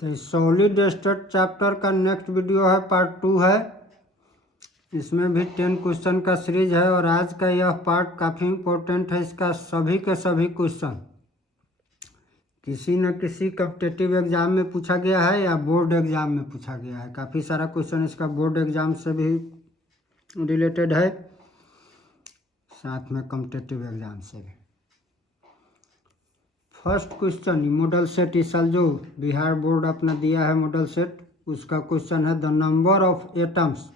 तो solid state chapter का next video है, पार्ट 2 है। इसमें भी 10 क्वेश्चन का सीरीज है और आज का यह पार्ट काफ़ी इम्पोर्टेंट है। इसका सभी के सभी क्वेश्चन किसी न किसी कॉम्पिटिटिव एग्जाम में पूछा गया है या बोर्ड एग्जाम में पूछा गया है। काफ़ी सारा क्वेश्चन इसका बोर्ड एग्जाम से भी रिलेटेड है, साथ में कॉम्पिटिटिव एग्जाम से भी। फर्स्ट क्वेश्चन मॉडल सेट, इस साल जो बिहार बोर्ड अपना दिया है मॉडल सेट, उसका क्वेश्चन है the number of atoms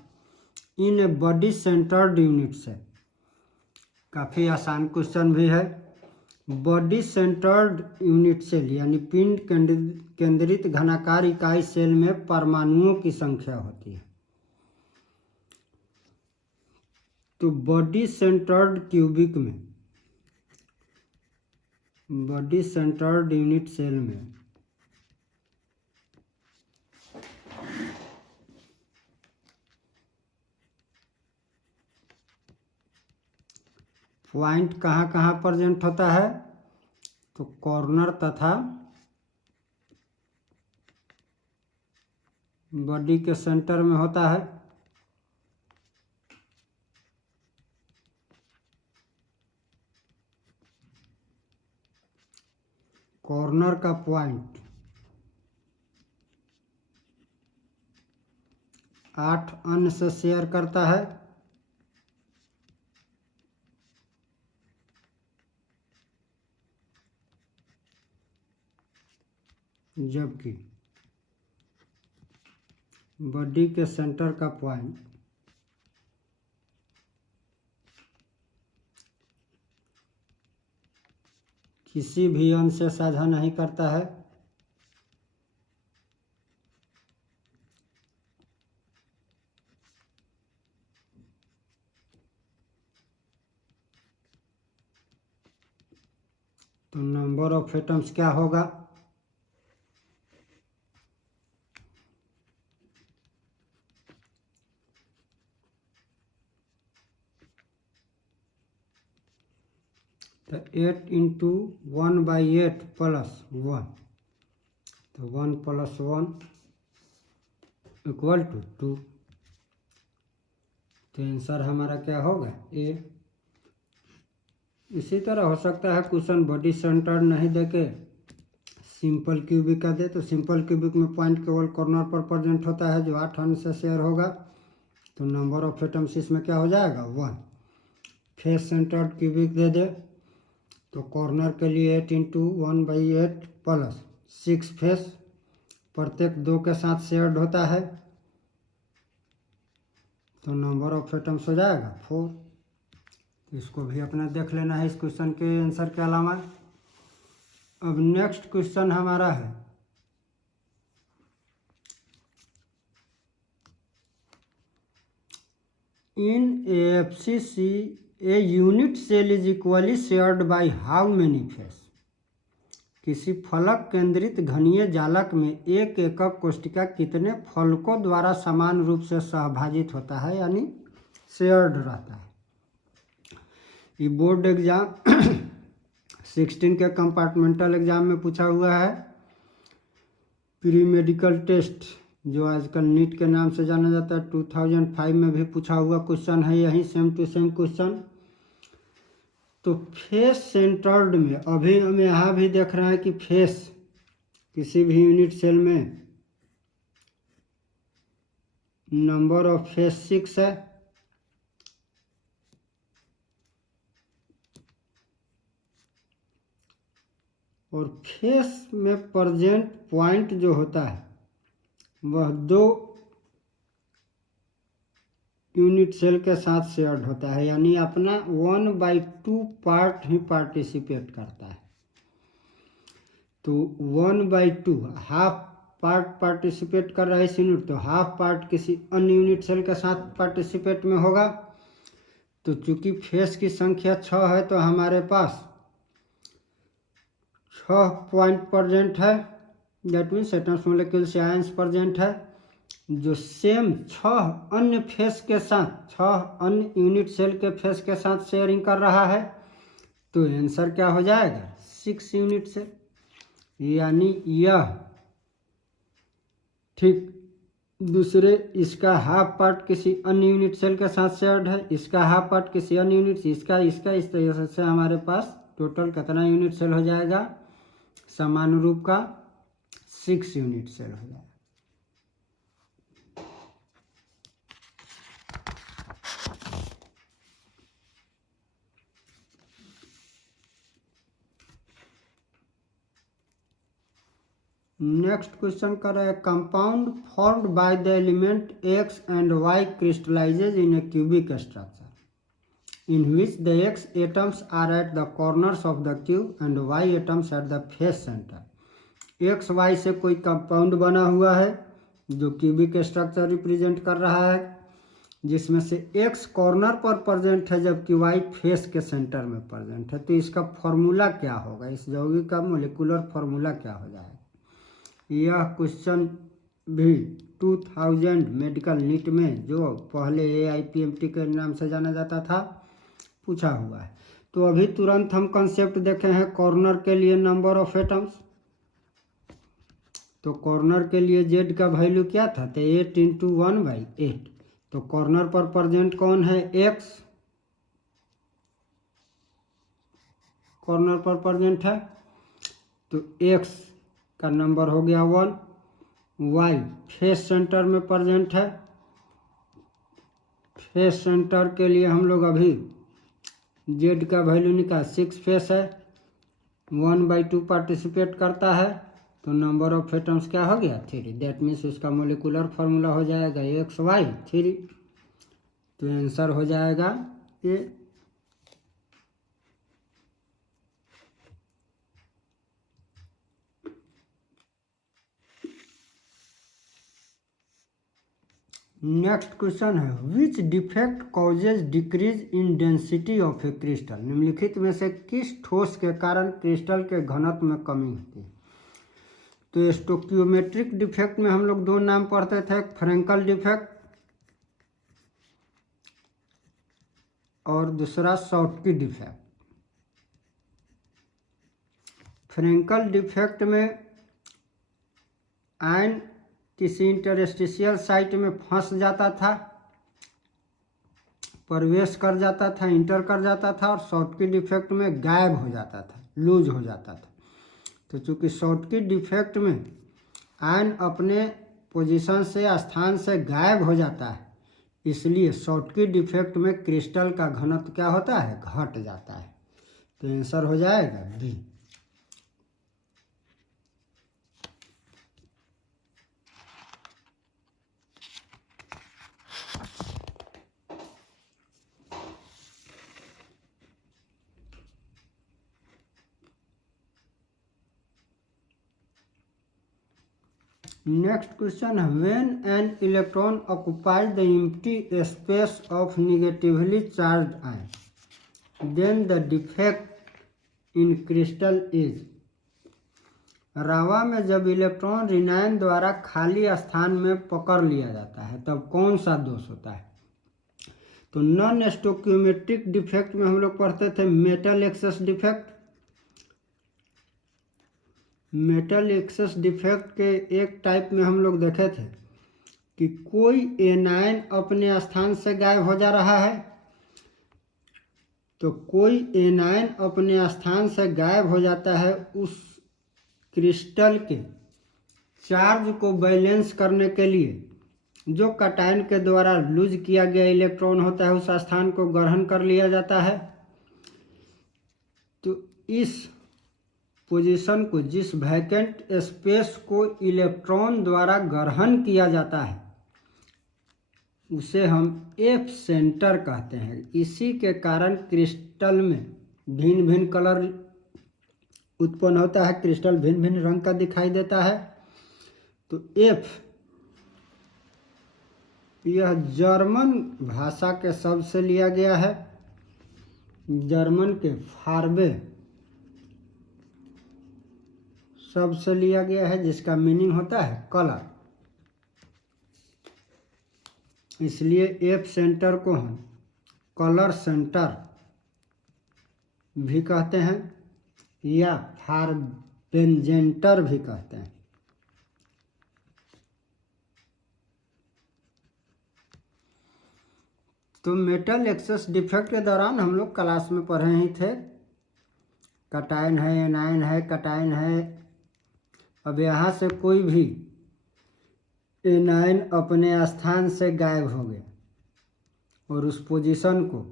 in a body centred unit cell. काफ़ी आसान क्वेश्चन भी है। बॉडी सेंटर्ड यूनिट सेल यानी पिंड केंद्रित घनाकार इकाई सेल में परमाणुओं की संख्या होती है। तो बॉडी सेंटर्ड क्यूबिक में, बॉडी सेंटर्ड यूनिट सेल में पॉइंट कहाँ कहाँ प्रेजेंट होता है? तो कॉर्नर तथा बॉडी के सेंटर में होता है। कॉर्नर का पॉइंट 8 अन्य से शेयर करता है, जबकि बॉडी के सेंटर का पॉइंट किसी भी अन्य से साझा नहीं करता है। तो नंबर ऑफ एटम्स क्या होगा? तो 8 इंटू 1/8 प्लस 1, तो 1 + 1 = 2। तो आंसर हमारा क्या होगा? ए। इसी तरह हो सकता है क्वेश्चन बॉडी सेंटर नहीं देके सिंपल क्यूबिक का दे, तो सिंपल क्यूबिक में पॉइंट केवल कॉर्नर पर प्रेजेंट होता है जो 8 अन्य से शेयर होगा। तो नंबर ऑफ एटम्स इसमें क्या हो जाएगा? 1। फेस सेंटर्ड क्यूबिक दे दे तो कॉर्नर के लिए 8 इंटू 1/8 प्लस 6 फेस, प्रत्येक 2 के साथ शेयर्ड होता है, तो नंबर ऑफ एटम्स हो जाएगा 4। इसको भी अपना देख लेना है इस क्वेश्चन के आंसर के अलावा। अब नेक्स्ट क्वेश्चन हमारा है in FCC a unit cell is equally shared by how many face. किसी फलक केंद्रित घनीय जालक में एक एकक कोशिका कितने फलकों द्वारा समान रूप से सहभाजित होता है, यानी शेयर्ड रहता है। ये बोर्ड एग्जाम 16 के कंपार्टमेंटल एग्जाम में पूछा हुआ है। प्री मेडिकल टेस्ट जो आजकल नीट के नाम से जाना जाता है, 2005 में भी पूछा हुआ क्वेश्चन है, यही सेम टू सेम क्वेश्चन। तो फेस सेंटर्ड में अभी हम यहाँ भी देख रहे हैं कि फेस किसी भी यूनिट सेल में नंबर ऑफ फेस 6 है, और फेस में प्रेजेंट पॉइंट जो होता है वह 2 यूनिट सेल के साथ शेयर्ड होता है, यानी अपना 1/2 पार्ट ही पार्टिसिपेट करता है। तो 1/2 हाफ पार्ट पार्टिसिपेट कर रहा है इस यूनिट, तो हाफ पार्ट किसी अन्य यूनिट सेल के साथ पार्टिसिपेट में होगा। तो चूंकि फेस की संख्या 6 है तो हमारे पास 6 पॉइंट प्रेजेंट है, that means atoms molecules ions present है, जो सेम 6 अन्य फेस के साथ 6 अन्य यूनिट सेल के फेस के साथ शेयरिंग कर रहा है। तो आंसर क्या हो जाएगा? 6 यूनिट सेल, यानी यह ठीक दूसरे इसका हाफ पार्ट किसी अन्य यूनिट सेल के साथ शेयर्ड है, इसका हाफ पार्ट किसी अन्य यूनिट, इसका इसका इस तरीके से हमारे पास टोटल कितना यूनिट सेल हो जाएगा, समान रूप का 6 यूनिट सेल हो जाएगा। नेक्स्ट क्वेश्चन कर रहे हैं, compound formed by the element X and Y crystallises in a cubic structure in which the X atoms are at the corners of the cube and Y atoms at the face centre. X Y से कोई compound बना हुआ है जो cubic structure represent कर रहा है, जिसमें से एक्स कॉर्नर पर प्रेजेंट है जबकि वाई फेस के सेंटर में प्रेजेंट है। तो इसका फॉर्मूला क्या होगा, इस यौगिक का मोलिकुलर फॉर्मूला क्या हो जाएगा। यह क्वेश्चन भी 2000 मेडिकल नीट में, जो पहले AIPMT के नाम से जाना जाता था, पूछा हुआ है। तो अभी तुरंत हम कंसेप्ट देखे हैं कॉर्नर के लिए नंबर ऑफ एटम्स। तो कॉर्नर के लिए जेड का वैल्यू क्या था, तो 8 × 1/8। तो कॉर्नर पर प्रेजेंट कौन है, एक्स कॉर्नर पर प्रेजेंट है, तो एक्स का नंबर हो गया 1। वाई फेस सेंटर में प्रेजेंट है, फेस सेंटर के लिए हम लोग अभी जेड का वैल्यू निकाल 6 फेस है, 1/2 पार्टिसिपेट करता है, तो नंबर ऑफ एटम्स क्या हो गया 3। दैट मीन्स उसका मोलिकुलर फार्मूला हो जाएगा XY3। तो आंसर हो जाएगा ये। नेक्स्ट क्वेश्चन है, which defect causes decrease in density of a crystal. निम्नलिखित में से किस ठोस के कारण क्रिस्टल के घनत्व में कमी होती है। तो स्टोकियोमेट्रिक डिफेक्ट में हम लोग दो नाम पढ़ते थे, फ्रेंकल डिफेक्ट और दूसरा शॉर्टकी डिफेक्ट। फ्रेंकल डिफेक्ट में आयन किसी इंटरस्टिशियल साइट में फंस जाता था, प्रवेश कर जाता था, इंटर कर जाता था, और शॉर्टकी डिफेक्ट में गायब हो जाता था, लूज हो जाता था। तो चूंकि शॉर्टकी डिफेक्ट में आयन अपने पोजीशन से, स्थान से गायब हो जाता है, इसलिए शॉर्टकी डिफेक्ट में क्रिस्टल का घनत्व क्या होता है, घट जाता है। तो आंसर हो जाएगा बी। नेक्स्ट क्वेश्चन है, when an electron occupies the empty space of negatively charge ion then the defect in crystal is. रावा में जब इलेक्ट्रॉन ऋणायन द्वारा खाली स्थान में पकड़ लिया जाता है तब कौन सा दोष होता है। तो नॉन स्टोकियोमेट्रिक डिफेक्ट में हम लोग पढ़ते थे metal access defect. Metal access defect के एक टाइप में हम लोग देखे थे कि कोई एनायन अपने स्थान से गायब हो जा रहा है, तो कोई एनायन अपने स्थान से गायब हो जाता है, उस क्रिस्टल के चार्ज को बैलेंस करने के लिए जो कटायन के द्वारा लूज किया गया इलेक्ट्रॉन होता है उस स्थान को ग्रहण कर लिया जाता है। तो इस पोजीशन को, जिस वैकेंट स्पेस को इलेक्ट्रॉन द्वारा ग्रहण किया जाता है, उसे हम एफ सेंटर कहते हैं। इसी के कारण क्रिस्टल में भिन्न भिन्न कलर उत्पन्न होता है, क्रिस्टल भिन्न भिन्न रंग का दिखाई देता है। तो एफ यह जर्मन भाषा के शब्द से लिया गया है, जर्मन के फार्बे शब्द से लिया गया है, जिसका मीनिंग होता है कलर। इसलिए एफ सेंटर को हम कलर सेंटर भी कहते हैं या फार्बेंजेंटर भी कहते हैं। तो मेटल एक्सेस डिफेक्ट के दौरान हम लोग क्लास में पढ़े ही थे, कटायन है, एनायन है, कटायन है। अब यहाँ से कोई भी एनायन अपने स्थान से गायब हो गया और उस पोजीशन को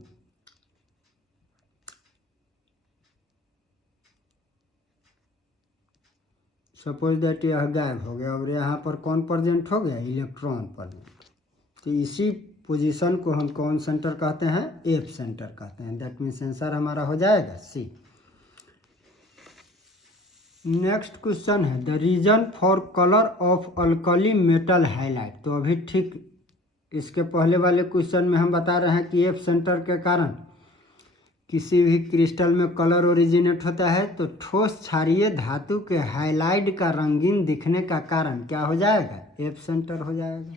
सपोज दैट यह गायब हो गया और यहाँ पर कौन प्रेजेंट हो गया, इलेक्ट्रॉन प्रेजेंट। तो इसी पोजीशन को हम कौन सेंटर कहते हैं, एफ सेंटर कहते हैं। दैट मीन्स आंसर हमारा हो जाएगा सी। नेक्स्ट क्वेश्चन है the reason for colour of alkali metal halide. तो अभी ठीक इसके पहले वाले क्वेश्चन में हम बता रहे हैं कि एफ सेंटर के कारण किसी भी क्रिस्टल में कलर ओरिजिनेट होता है। तो ठोस क्षारीय धातु के हाइलाइट का रंगीन दिखने का कारण क्या हो जाएगा, एफ सेंटर हो जाएगा।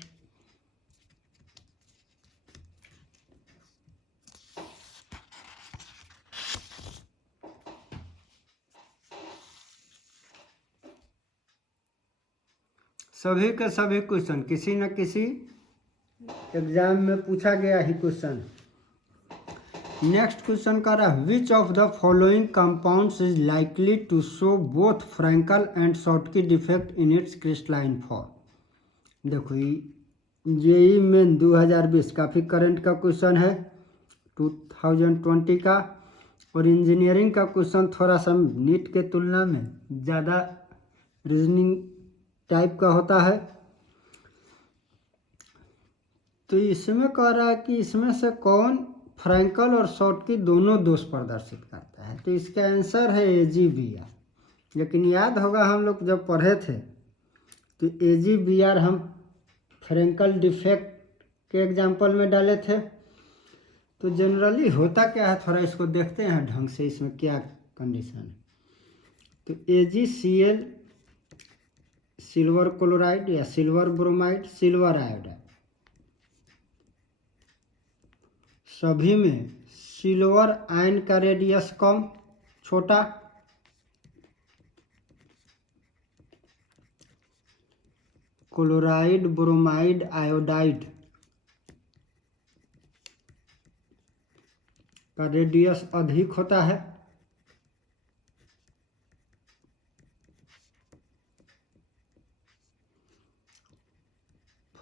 सभी के सभी क्वेश्चन किसी न किसी एग्जाम में पूछा गया ही क्वेश्चन। नेक्स्ट क्वेश्चन कर रहा है which of the following compounds is likely to show both Frenkel and Schottky defect in its crystalline form. देखो जेई मेन 2020 काफ़ी करंट का क्वेश्चन है, 2020 का, और इंजीनियरिंग का क्वेश्चन थोड़ा सा नीट के तुलना में ज़्यादा रीजनिंग टाइप का होता है। तो इसमें कह रहा है कि इसमें से कौन फ्रैंकल और शॉटकी दोनों दोष प्रदर्शित करता है। तो इसका आंसर है AgBr। लेकिन याद होगा हम लोग जब पढ़े थे तो AgBr हम फ्रैंकल डिफेक्ट के एग्जाम्पल में डाले थे। तो जनरली होता क्या है, थोड़ा इसको देखते हैं ढंग से, इसमें क्या कंडीशन है। तो AgCl सिल्वर क्लोराइड या सिल्वर ब्रोमाइड, सिल्वर आयोडाइड, सभी में सिल्वर आयन का रेडियस कम, छोटा। क्लोराइड, ब्रोमाइड, आयोडाइड का रेडियस अधिक होता है।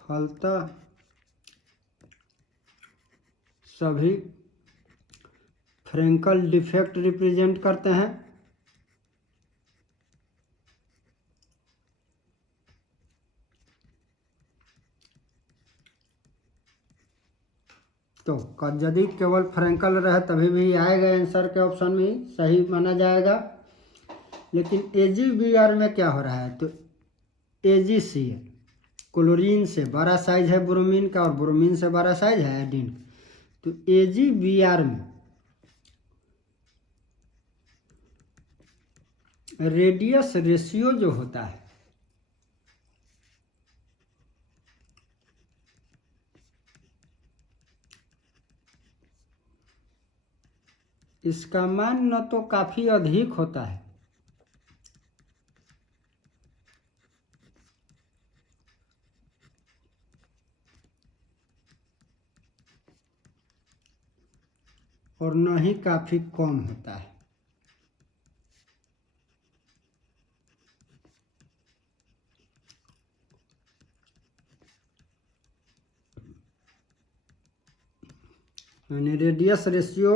फलतः सभी फ्रैंकल डिफेक्ट रिप्रेजेंट करते हैं। तो यदि केवल फ्रैंकल रहे तभी भी आएगा आंसर के ऑप्शन में ही सही माना जाएगा। लेकिन AgBr में क्या हो रहा है, तो AgCl क्लोरीन से बड़ा साइज है ब्रोमीन का और ब्रोमीन से बड़ा साइज है आयोडीन। तो AgBr में रेडियस रेशियो जो होता है इसका मान न तो काफ़ी अधिक होता है और न ही काफ़ी कम होता है। यानी रेडियस रेशियो,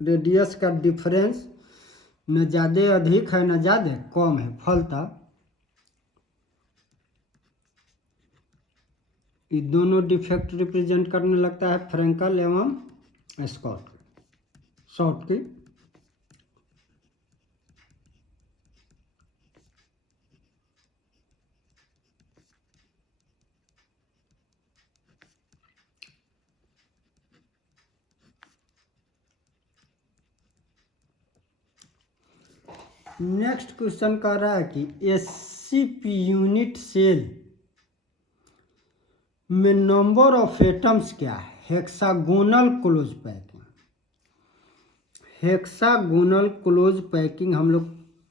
रेडियस का डिफरेंस न ज़्यादा अधिक है न ज़्यादा कम है। फलतः ये दोनों डिफेक्ट रिप्रेजेंट करने लगता है फ्रैंकल एवं शॉटकी। नेक्स्ट क्वेश्चन कह रहा है कि SCP यूनिट सेल में नंबर ऑफ एटम्स क्या है। Hexagonal close packing. Hexagonal close packing हम लोग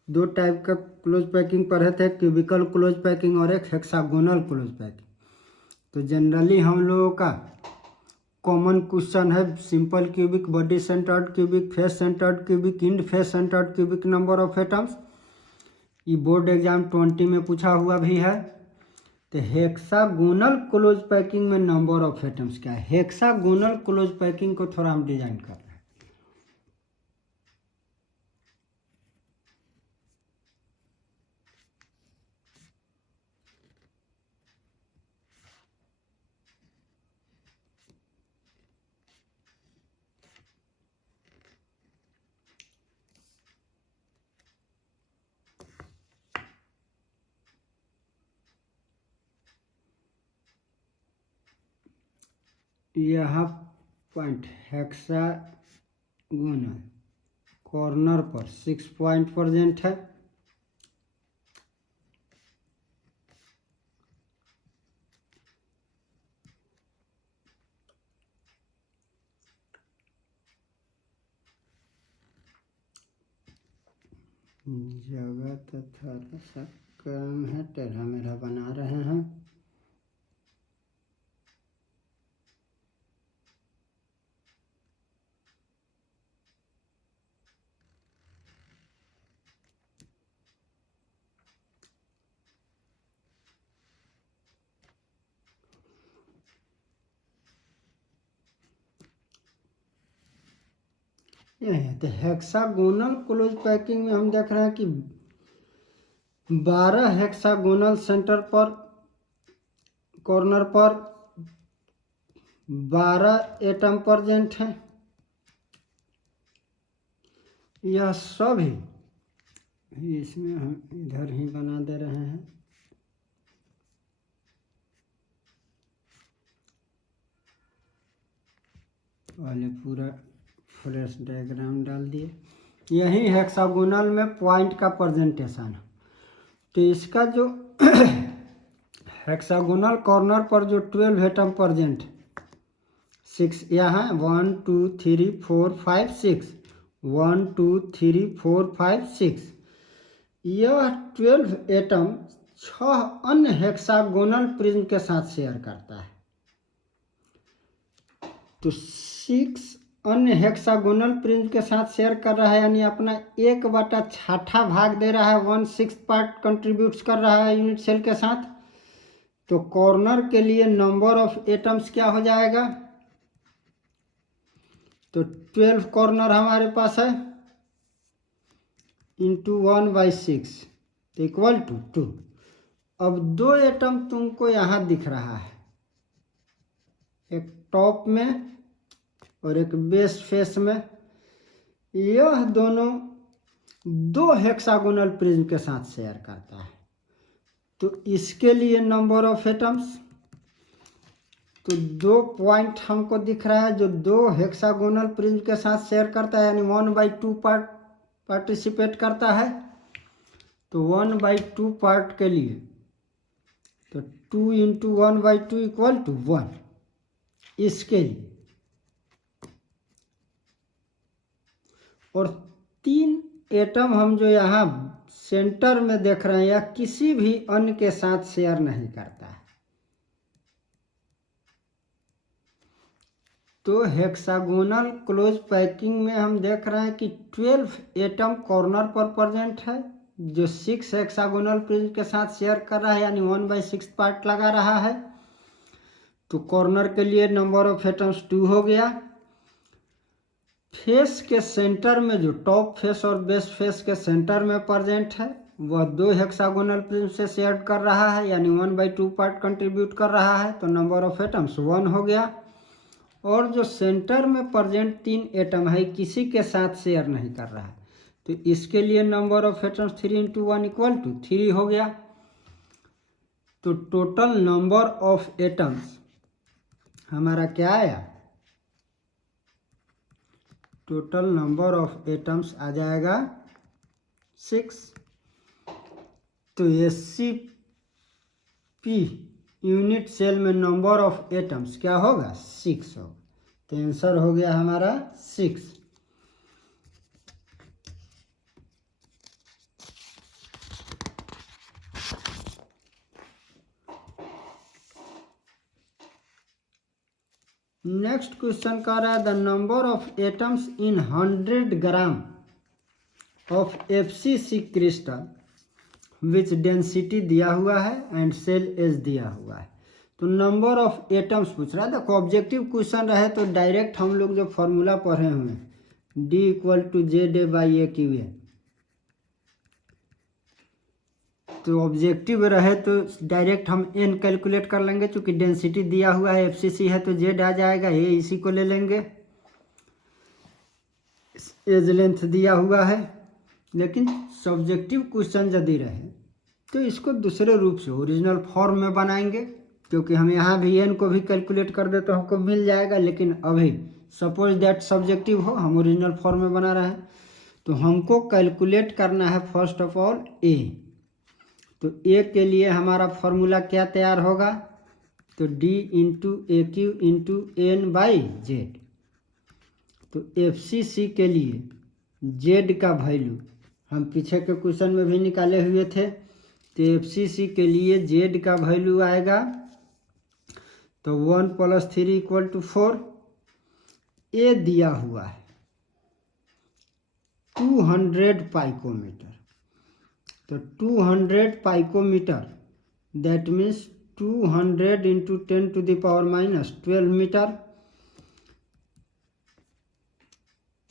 दो टाइप का क्लोज पैकिंग पढ़े थे, क्यूबिकल क्लोज पैकिंग और एक हेक्सागोनल क्लोज पैकिंग। तो जनरली हम लोगों का कॉमन क्वेश्चन है, simple cubic, body centred cubic, face centred cubic, and face centred cubic, number of atoms. ये बोर्ड एग्जाम 20 में पूछा हुआ भी है। तो हेक्सागोनल क्लोज पैकिंग में नंबर ऑफ एटम्स क्या है? हेक्सागोनल क्लोज पैकिंग को थोड़ा हम डिजाइन कर रहे हैं। यह पॉइंट हेक्सागोनल कॉर्नर पर 6 पॉइंट प्रेजेंट है। जगह तो थोड़ा सा कम है, टेढ़ा मेढ़ा बना रहे हैं। तो हेक्सागोनल क्लोज पैकिंग में हम देख रहे हैं कि 12 हेक्सागोनल सेंटर पर कॉर्नर पर 12 एटम प्रेजेंट हैं। यह सभी इसमें हम इधर ही बना दे रहे हैं। पहले पूरा फ्रेश डायग्राम डाल दिए। यही हेक्सागोनल में पॉइंट का प्रेजेंटेशन है। तो इसका जो हेक्सागोनल कॉर्नर पर जो 12 एटम प्रेजेंट 6 यहाँ 1 2 3 4 5 6 1 2 3 4 5 6 यह 12 एटम 6 अन्य हेक्सागोनल प्रिज्म के साथ शेयर करता है। तो 6 अन्य हेक्सागोनल प्रिज्म के साथ शेयर कर रहा है, यानी अपना 1/6 भाग दे रहा है, 1/6 पार्ट कंट्रीब्यूट कर रहा है यूनिट सेल के साथ। तो कॉर्नर के लिए नंबर ऑफ एटम्स क्या हो जाएगा? तो 12 कॉर्नर हमारे पास है इंटू 1/6 तो इक्वल टू 2। अब 2 एटम तुमको यहाँ दिख रहा है, एक टॉप में और एक बेस फेस में। यह दोनों 2 हेक्सागोनल प्रिज्म के साथ शेयर करता है। तो इसके लिए नंबर ऑफ एटम्स, तो 2 पॉइंट हमको दिख रहा है जो 2 हेक्सागोनल प्रिज्म के साथ शेयर करता है, यानी 1/2 पार्टिसिपेट करता है। तो 1/2 पार्ट के लिए तो 2 इंटू 1/2 इक्वल टू 1। इसके लिए और 3 एटम हम जो यहाँ सेंटर में देख रहे हैं या किसी भी अन्य के साथ शेयर नहीं करता है। तो हेक्सागोनल क्लोज पैकिंग में हम देख रहे हैं कि 12 एटम कॉर्नर पर प्रेजेंट है जो 6 हेक्सागोनल प्रिज्म के साथ शेयर कर रहा है, यानी 1/6 पार्ट लगा रहा है। तो कॉर्नर के लिए नंबर ऑफ एटम्स 2 हो गया। फेस के सेंटर में जो टॉप फेस और बेस फेस के सेंटर में प्रेजेंट है वह 2 हेक्सागोनल प्रिज्म से शेयर कर रहा है, यानी 1/2 पार्ट कंट्रीब्यूट कर रहा है। तो नंबर ऑफ एटम्स 1 हो गया। और जो सेंटर में प्रेजेंट 3 एटम है किसी के साथ शेयर नहीं कर रहा है, तो इसके लिए number of atoms 3 into 1 equal to 3 हो गया। तो टोटल नंबर ऑफ एटम्स हमारा क्या आया? टोटल नंबर ऑफ एटम्स आ जाएगा 6। तो SCP यूनिट सेल में नंबर ऑफ एटम्स क्या होगा? 6 होगा। तो आंसर हो गया हमारा 6। नेक्स्ट क्वेश्चन कह रहा है the number of atoms in 100 gram of FCC crystal which density दिया हुआ है एंड सेल एज दिया हुआ है। तो नंबर ऑफ एटम्स पूछ रहा है। देखो ऑब्जेक्टिव क्वेश्चन रहे तो डायरेक्ट हम लोग जो फॉर्मूला पढ़े हुए हैं D=ZA/A/Q। तो ऑब्जेक्टिव रहे तो डायरेक्ट हम n कैलकुलेट कर लेंगे, चूंकि डेंसिटी दिया हुआ है FCC है तो Z आ जाएगा, ये इसी को ले लेंगे। एज लेंथ दिया हुआ है, लेकिन सब्जेक्टिव क्वेश्चन यदि रहे तो इसको दूसरे रूप से ओरिजिनल फॉर्म में बनाएंगे, क्योंकि हम यहाँ भी n को भी कैलकुलेट कर दे तो हमको मिल जाएगा। लेकिन अभी सपोज दैट सब्जेक्टिव हो, हम ओरिजिनल फॉर्म में बना रहे हैं, तो हमको कैलकुलेट करना है फर्स्ट ऑफ ऑल a। तो a के लिए हमारा फॉर्मूला क्या तैयार होगा, तो D/AQ/N/Z। तो FCC के लिए Z का वैल्यू हम पीछे के क्वेश्चन में भी निकाले हुए थे। तो FCC के लिए Z का वैल्यू आएगा तो 1 + 3 = 4। A दिया हुआ है 200 पाइकोमीटर। तो 200 पाइकोमीटर दैट मीन्स 200 × 10⁻⁻12 मीटर।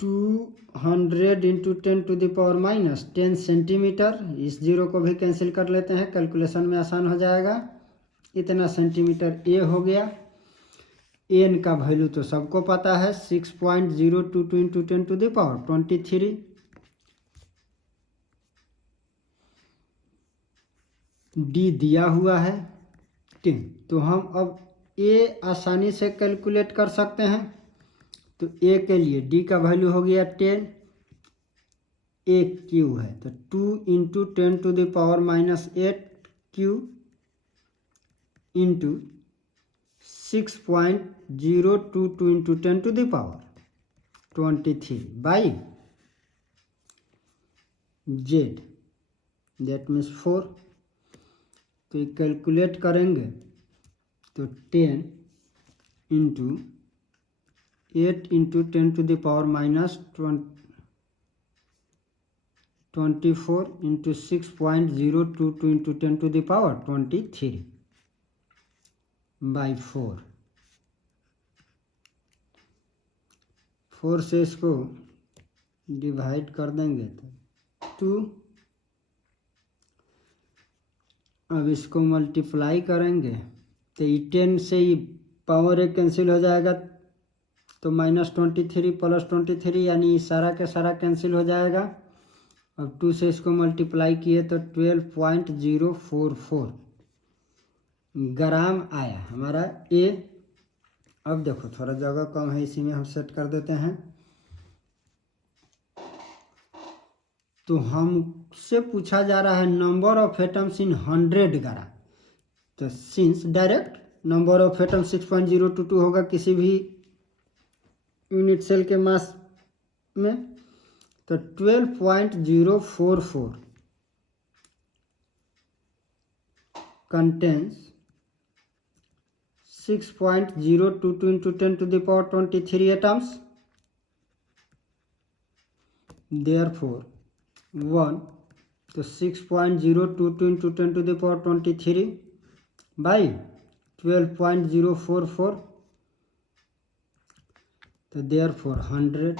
200 × 10⁻10 सेंटीमीटर। इस जीरो को भी कैंसिल कर लेते हैं, कैलकुलेशन में आसान हो जाएगा। इतना सेंटीमीटर A हो गया। n का वैल्यू तो सबको पता है 6.022 × 10⁻23। D दिया हुआ है 10। तो हम अब A आसानी से कैलकुलेट कर सकते हैं। तो A के लिए D का वैल्यू हो गया 10। AQ है तो 2 × 10⁻8 Q into 6.022 × 10⁻23 by Z that means 4। तो ये कैलकुलेट करेंगे तो 10 × 8 × 10⁻24 × 6.022 × 10⁻23 बाई 4 से इसको डिवाइड कर देंगे तो 2। अब इसको मल्टीप्लाई करेंगे तो 10 से ही पावर 1 कैंसिल हो जाएगा, तो -23 + 23 यानी सारा के सारा कैंसिल हो जाएगा। अब 2 से इसको मल्टीप्लाई किए तो 12.044 ग्राम आया हमारा A। अब देखो थोड़ा जगह कम है, इसी में हम सेट कर देते हैं। तो हमसे पूछा जा रहा है नंबर ऑफ एटम्स इन 100 ग्राम। तो since direct number of atom 6.022 होगा किसी भी यूनिट सेल के मास में, तो 12.044 कंटेन्स 6.022 × 10⁻23 एटम्स। देयरफॉर 1 तो 6.022 × 10⁻23 बाई 12.044। तो देयरफॉर 100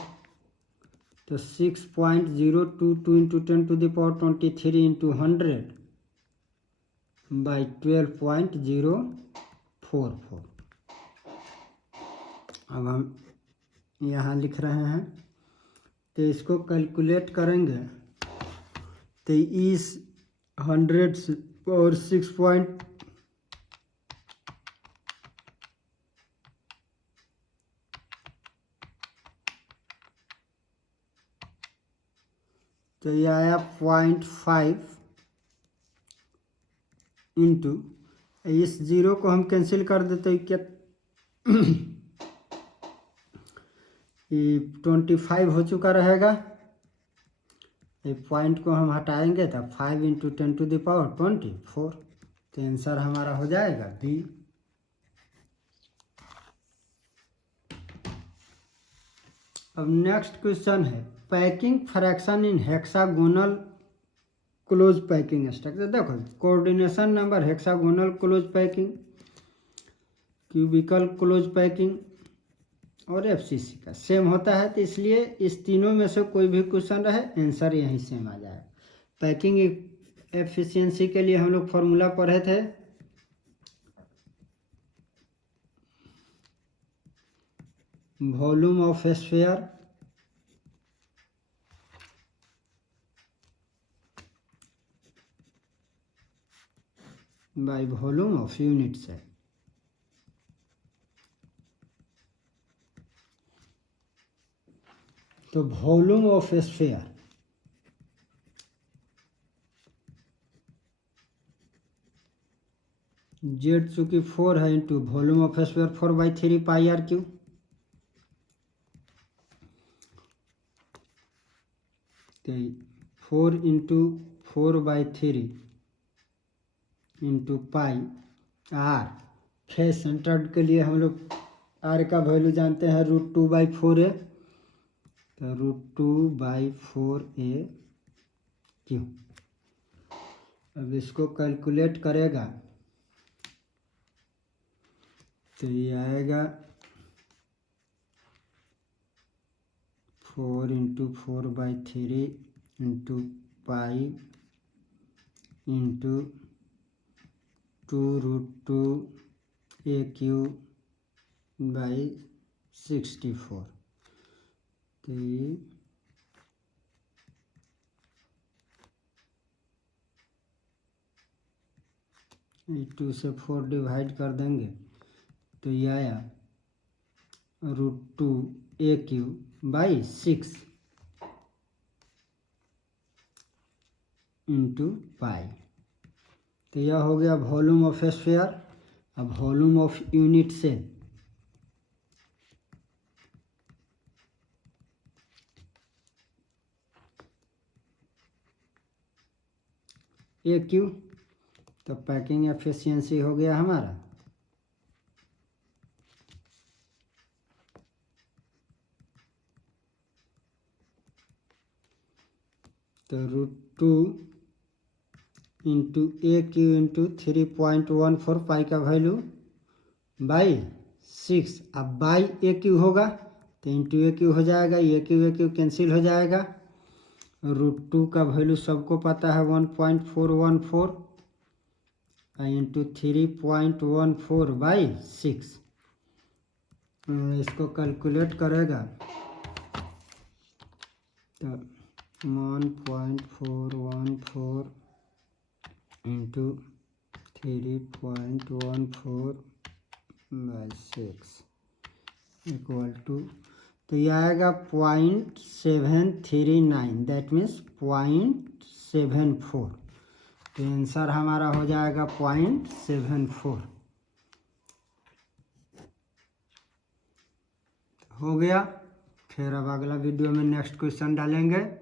तो 6.022 × 10⁻23 × 100 बाई 12.044। अब हम यहाँ लिख रहे हैं तो इसको कैलकुलेट करेंगे तो इस 100 से और 6 तो ये आया 0.5 इंटू इस जीरो को हम कैंसिल कर देते क्या 25 हो चुका रहेगा। ये पॉइंट को हम हटाएंगे तो 5 × 10⁻24। तो आंसर हमारा हो जाएगा B। अब नेक्स्ट क्वेश्चन है packing fraction in hexagonal close packing structure. देखो coordination number hexagonal close packing, cubical close packing और एफसीसी का सेम होता है, तो इसलिए इस तीनों में से कोई भी क्वेश्चन रहे आंसर यहीं सेम आ जाए। पैकिंग एफिशिएंसी के लिए हम लोग फॉर्मूला पढ़े थे, volume of sphere by volume of unit से। तो वॉल्यूम ऑफ स्फीयर जेड चूंकि 4 है into volume of sphere 4/3 pi r cube. तो 4 into 4/3 into pi r. Face centred के लिए हम लोग आर का वैल्यू जानते हैं √2/4a, तो √2/4a क्यू। अब इसको कैलकुलेट करेगा तो ये आएगा 4 into 4/3 into pi into 2√2a³/64। तो ये 2 से 4 डिवाइड कर देंगे तो ये आया √2a³/6 इंटू पाई। तो यह हो गया वॉल्यूम ऑफ स्फीयर। अब वॉल्यूम ऑफ यूनिट से a³ तो पैकिंग एफिशिएंसी हो गया हमारा तो √2 इंटू a³ इंटू 3.14 पाई का वैल्यू बाई 6। अब बाई a³ होगा तो इंटू a³ हो जाएगा, a³ कैंसिल हो जाएगा। √2 का वैल्यू सबको पता है 1.414 इंटू 3.14/6। इसको कैलकुलेट करेगा तो 1.414 इंटू 3.14/6 इक्वल टू, तो ये आएगा 0.739, दैट मीन्स 0.74। तो आंसर हमारा हो जाएगा 0.74 हो गया। फिर अब अगला वीडियो में नेक्स्ट क्वेश्चन डालेंगे।